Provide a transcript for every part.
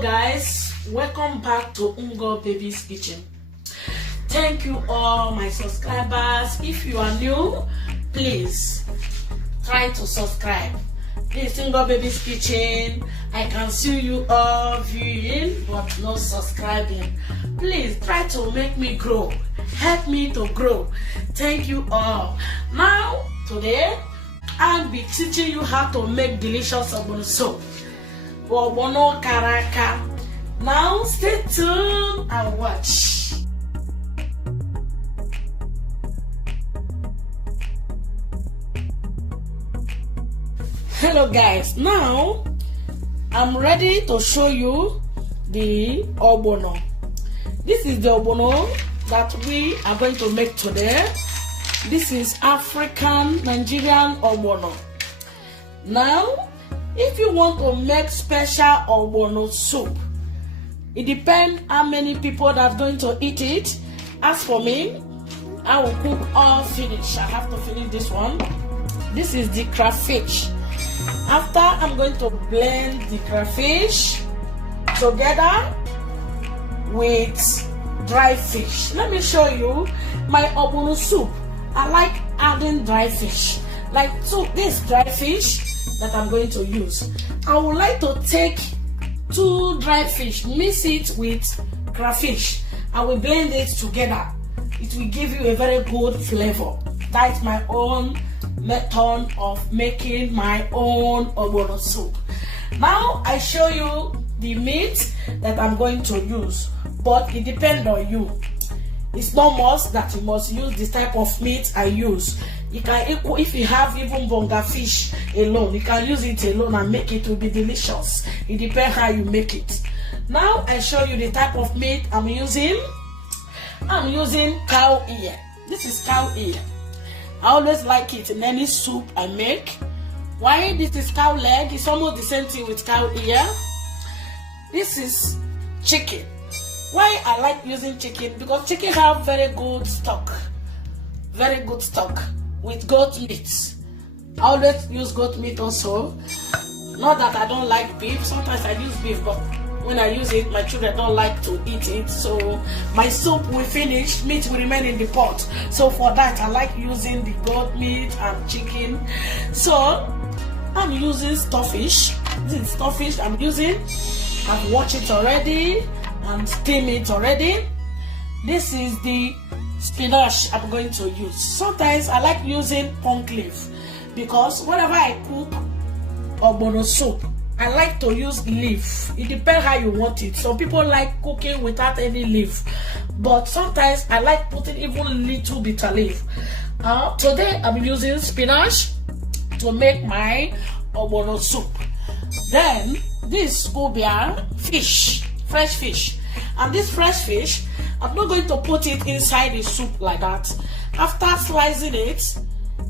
Hello guys, welcome back to Ngo Baby's Kitchen. Thank you all my subscribers. If you are new, please try to subscribe. This is Ngo Baby's Kitchen. I can see you all viewing but not subscribing. Please try to make me grow. Help me to grow. Thank you all. Now today I'll be teaching you how to make delicious ogbono soup. Ogbono karaka. Now stay tuned and watch. Hello guys, now I'm ready to show you the ogbono. This is the ogbono that we are going to make today. This is African Nigerian ogbono. Now if you want to make special ogbono soup, it depends how many people that are going to eat it. As for me, I will cook all finish. I have to finish this one. This is the crayfish. After, I'm going to blend the crayfish together with dry fish. Let me show you my ogbono soup. I like adding dry fish. Like this dry fish that I'm going to use, I would like to take 2 dry fish, mix it with crayfish. I will blend it together. It will give you a very good flavor. That's my own method of making my own ogbono soup. Now I show you the meat that I'm going to use, but it depends on you. It's not must that you must use this type of meat I use. You can, if you have even bonga fish alone, you can use it alone and make it to be delicious. It depends how you make it. Now I show you the type of meat I'm using. I'm using cow ear. This is cow ear. I always like it in any soup I make. Why this is cow leg? It's almost the same thing with cow ear. This is chicken. Why I like using chicken? Because chicken have very good stock. Very good stock with goat meat. I always use goat meat also. Not that I don't like beef. Sometimes I use beef, but when I use it, my children don't like to eat it. So my soup will finish, meat will remain in the pot. So for that, I like using the goat meat and chicken. So I'm using stockfish. This is stockfish I'm using. I've washed it already and steam it already. This is the spinach I'm going to use. Sometimes I like using punk leaf because whenever I cook ogbono soup, I like to use leaf. It depends how you want it. Some people like cooking without any leaf, but sometimes I like putting even little bitter leaf. Today I'm using spinach to make my ogbono soup. Then this cobia fish, fresh fish, and this fresh fish, I'm not going to put it inside the soup like that. After slicing it,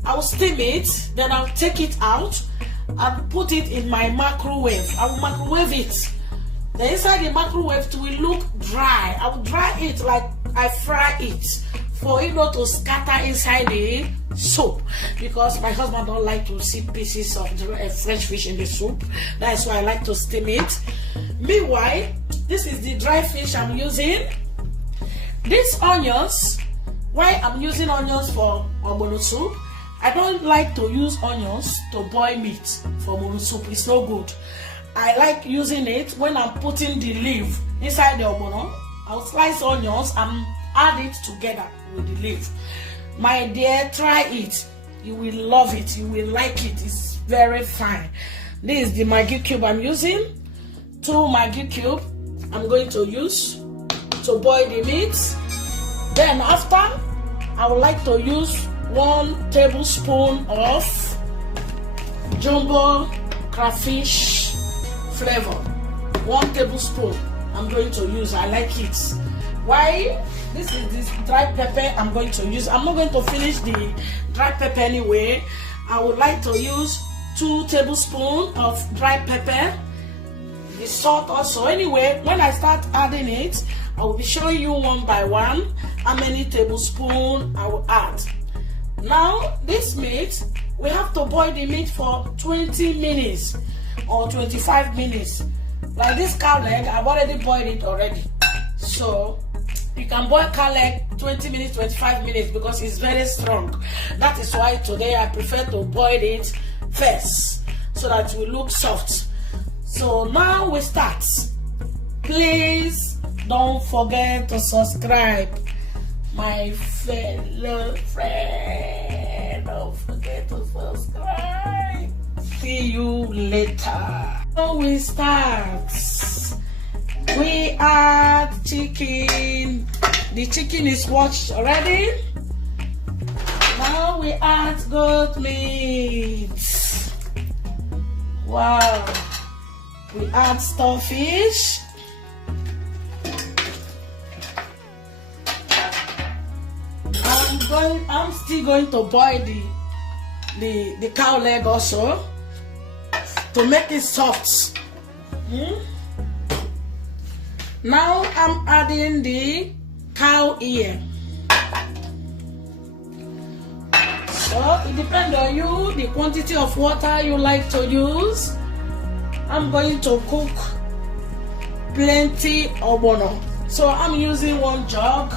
I will steam it, then I'll take it out and put it in my microwave. I will microwave it. The inside the microwave it will look dry. I will dry it like I fry it for it not to scatter inside the soup, because my husband don't like to see pieces of the fresh fish in the soup. That's why I like to steam it. Meanwhile, this is the dry fish I'm using. These onions, why I'm using onions for ogbono soup, I don't like to use onions to boil meat for ogbono soup. It's no good. I like using it when I'm putting the leaf inside the ogbono. I'll slice onions and add it together with the leaf. My dear, try it. You will love it. You will like it. It's very fine. This is the Maggi cube I'm using. 2 Maggi cube I'm going to use to boil the meat. Then after, I would like to use 1 tablespoon of jumbo crayfish flavor. 1 tablespoon I'm going to use. I like it. Why? This is this dry pepper I'm going to use. I'm not going to finish the dry pepper anyway. I would like to use 2 tablespoons of dry pepper. The salt also. Anyway, when I start adding it, I will be showing you one by one how many tablespoons I will add. Now, this meat, we have to boil the meat for 20 minutes or 25 minutes. Like this cow leg, I've already boiled it already. So you can boil cow leg 20 minutes, 25 minutes because it's very strong. That is why today I prefer to boil it first so that it will look soft. So now we start. Please don't forget to subscribe, my fellow friend. Don't forget to subscribe. See you later. So we start. We add chicken. The chicken is washed already. Now we add goat meat. Wow. We add stockfish. I'm still going to boil the cow leg also to make it soft. Now I'm adding the cow ear. So it depends on you, the quantity of water you like to use. I'm going to cook plenty ogbono. So I'm using 1 jug.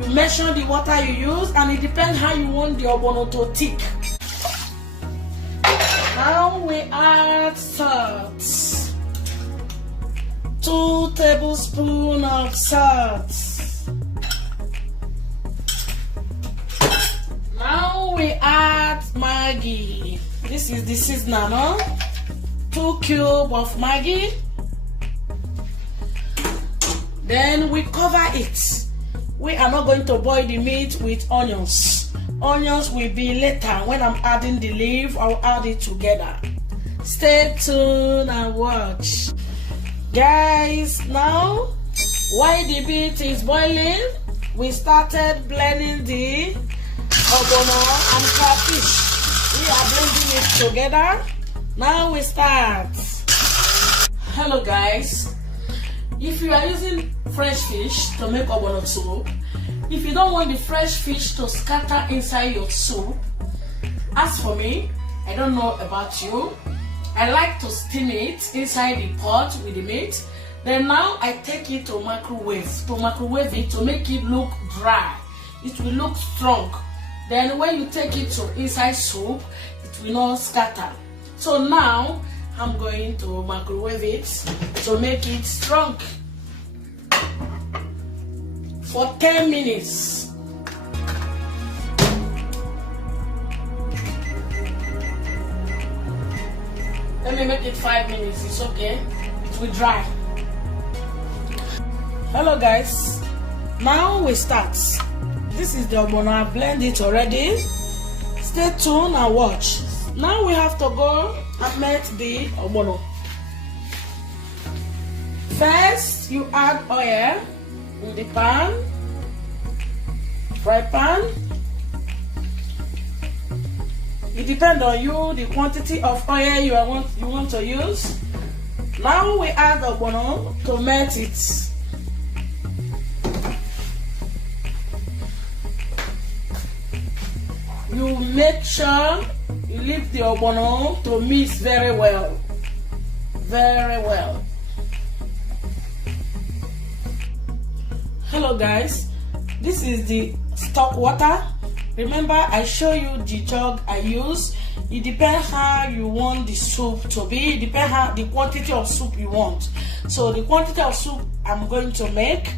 You measure the water you use, and it depends how you want the ogbono to thick. Now we add salt. 2 tablespoons of salt. Now we add Maggi. This is the seasoner, no? 2 cubes of Maggi. Then we cover it. We are not going to boil the meat with onions. Onions will be later. When I'm adding the leaf, I'll add it together. Stay tuned and watch. Guys, now while the meat is boiling, we started blending the ogbono and crayfish. We are blending it together. Now we start. Hello guys. If you are using fresh fish to make ogbono soup, if you don't want the fresh fish to scatter inside your soup, as for me, I don't know about you, I like to steam it inside the pot with the meat. Then now I take it to microwave it to make it look dry. It will look strong. Then when you take it to inside soup, it will not scatter. So now I'm going to microwave it to make it strong for 10 minutes. Let me make it 5 minutes, it's okay. It will dry. Hello guys, now we start. This is the ogbono, I blend it already. Stay tuned and watch. Now we have to go and make the ogbono. First, you add oil in the pan, fry pan. It depends on you, the quantity of oil you want to use. Now we add ogbono to melt it. You make sure you leave the ogbono to mix very well. Very well. Hello guys, this is the stock water. Remember I show you the jug I use. It depends how you want the soup to be. It depends how the quantity of soup you want. So the quantity of soup I'm going to make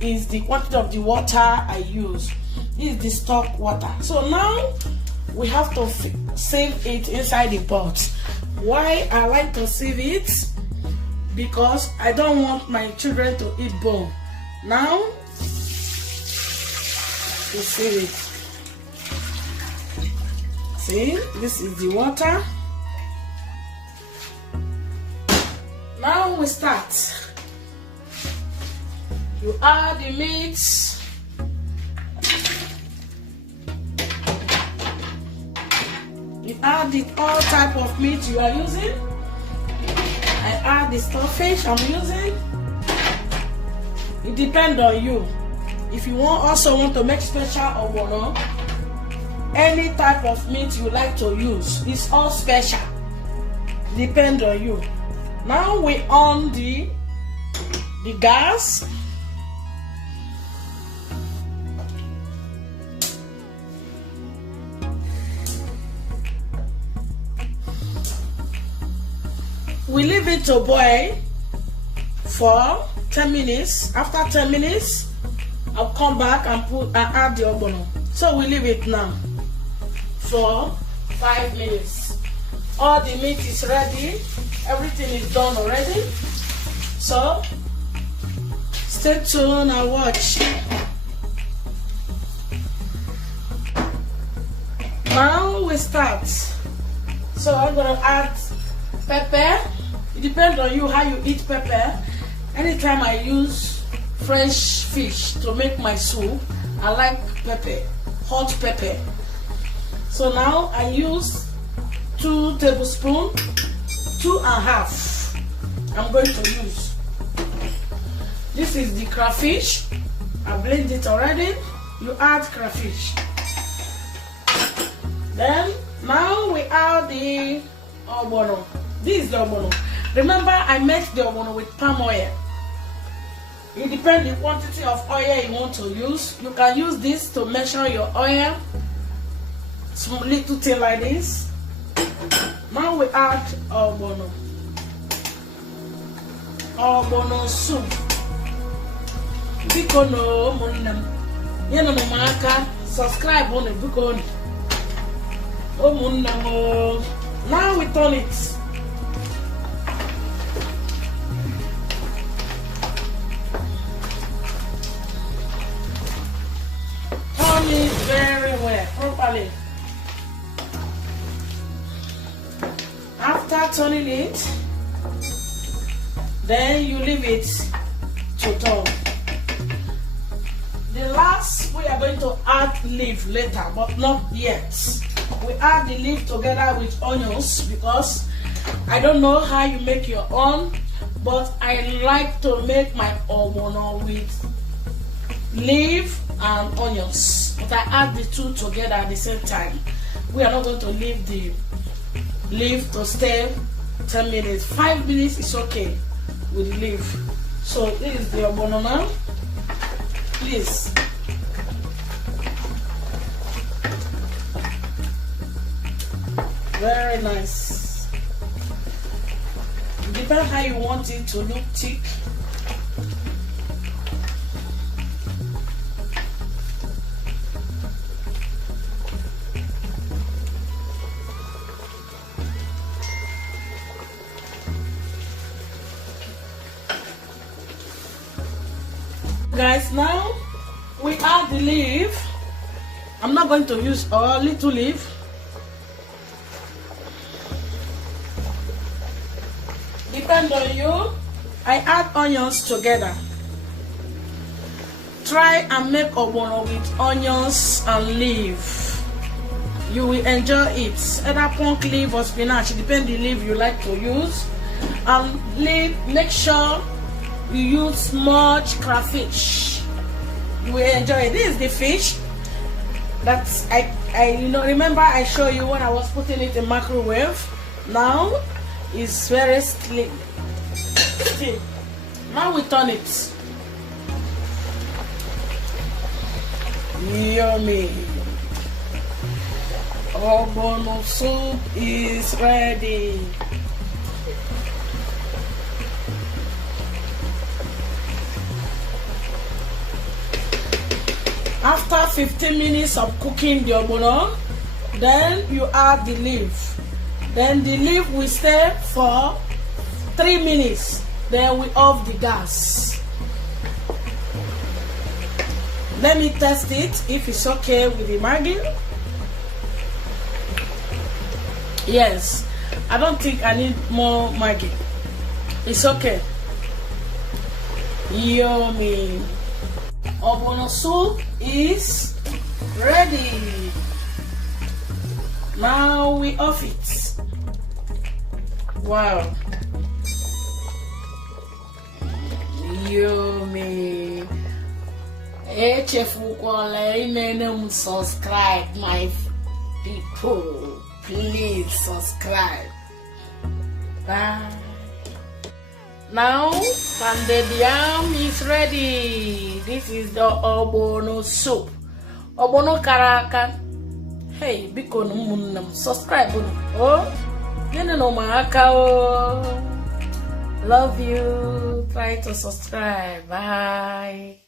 is the quantity of the water I use. This is the stock water. So now we have to save it inside the pot. Why I like to save it? Because I don't want my children to eat bone. Now we save it. See, this is the water. Now we start. You add the meat. You add the all type of meat you are using. I add the stockfish I'm using. It depends on you. If you also want to make special ogbono, any type of meat you like to use, it's all special. Depends on you. Now we on the gas. We leave it to boil for 10 minutes. After 10 minutes, I'll come back and add the ogbono. So we leave it now for 5 minutes. All the meat is ready. Everything is done already. So stay tuned and watch. Now we start. So I'm gonna add pepper. It depends on you how you eat pepper. Anytime I use fresh fish to make my soup, I like pepper, hot pepper. So now I use 2 tablespoons, 2.5. I'm going to use. This is the crayfish. I blend it already. You add crayfish. Then now we add the ogbono. This is the ogbono. Remember, I made the ogbono with palm oil. It depends on the quantity of oil you want to use. You can use this to measure your oil. Some little thing like this. Now we add ogbono. Ogbono soup. Bikono monam. Yena mamaka subscribe on the bikono. Oh monam. Now we turn it. Turn it very well, properly. After turning it, then you leave it to turn. The last, we are going to add leaf later, but not yet. We add the leaf together with onions because I don't know how you make your own, but I like to make my ogbono with leaf and onions. But I add the two together at the same time. We are not going to leave the leaf to stay 10 minutes. 5 minutes is okay with the leaf. So this is the ogbono now. Please. Very nice. Depends how you want it to look thick. Guys, now we add the leaf. I'm not going to use a little leaf. Depend on you. I add onions together. Try and make ogbono with onions and leaf. You will enjoy it. Either punk leaf or spinach, depend the leaf you like to use. And leaf, make sure you use much crayfish. You will enjoy it. This is the fish that I remember I showed you when I was putting it in microwave. Now it's very slick. Now we turn it. Yummy. Ogbono soup is ready. After 15 minutes of cooking the ogbono, then you add the leaf. Then the leaf will stay for 3 minutes. Then we off the gas. Let me test it if it's okay with the Maggi. Yes, I don't think I need more Maggi. It's okay. Yummy. Ogbono soup is ready. Now we off it. Wow. Yummy. Subscribe, my people. Please subscribe. Bye. Now, pounded yam is ready. This is the Ogbono soup. Ogbono karaka. Hey, biko numunam. Subscribe. Oh, gene no maaka. Love you. Try to subscribe. Bye.